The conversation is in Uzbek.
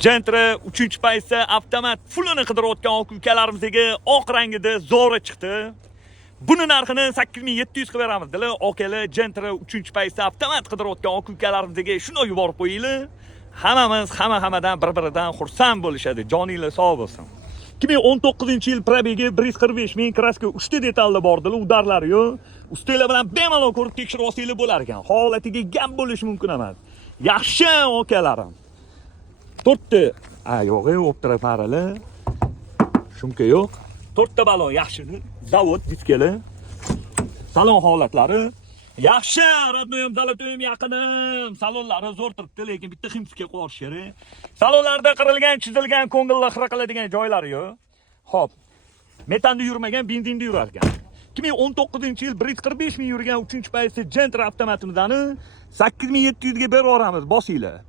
Gentra 3-paysa avtomat pulini qidirayotgan aka-ukalarimizga oq rangida zo'ra chiqdi. Buni narxini 8700 qilib beramiz. Dilar, okalar Gentra 3-paysa avtomat qidirayotgan aka-ukalarimizga shuni yuborib qo'yinglar. Hammamiz hammadan bir-biridan xursand bo'lishadi. Joninglar sog' bo'lsin. 2019-yil probegi 145 ming, kraska 3 ta detalda bordilar, udarlari yo'q. Ustinglar bilan bemalol ko'rib tekshirib olsanglar bo'lar ekan. Holatiga gap bo'lishi mumkin emas. Yaxshi okalarim. 4 ta yo'q, o'ptira paralar. Shumka yo'q. 4 ta balon yaxshi. Zavod diskalar. Salon holatlari yaxshi. Radnoyim, Dalatoyim yaqinim. Salonlari zo'r turibdi, lekin bitta ximsiga qo'yish kerak. Salonlarda qirilgan, chizilgan, ko'ngilni xira qiladigan joylari yo'q. Xo'p. Metanda yurmagan, benzinda yurar ekan. 2019-yil 145 ming yurgan 3-paysa Gentra avtomatimizdan 8700 ga berib yuboramiz, bosinglar.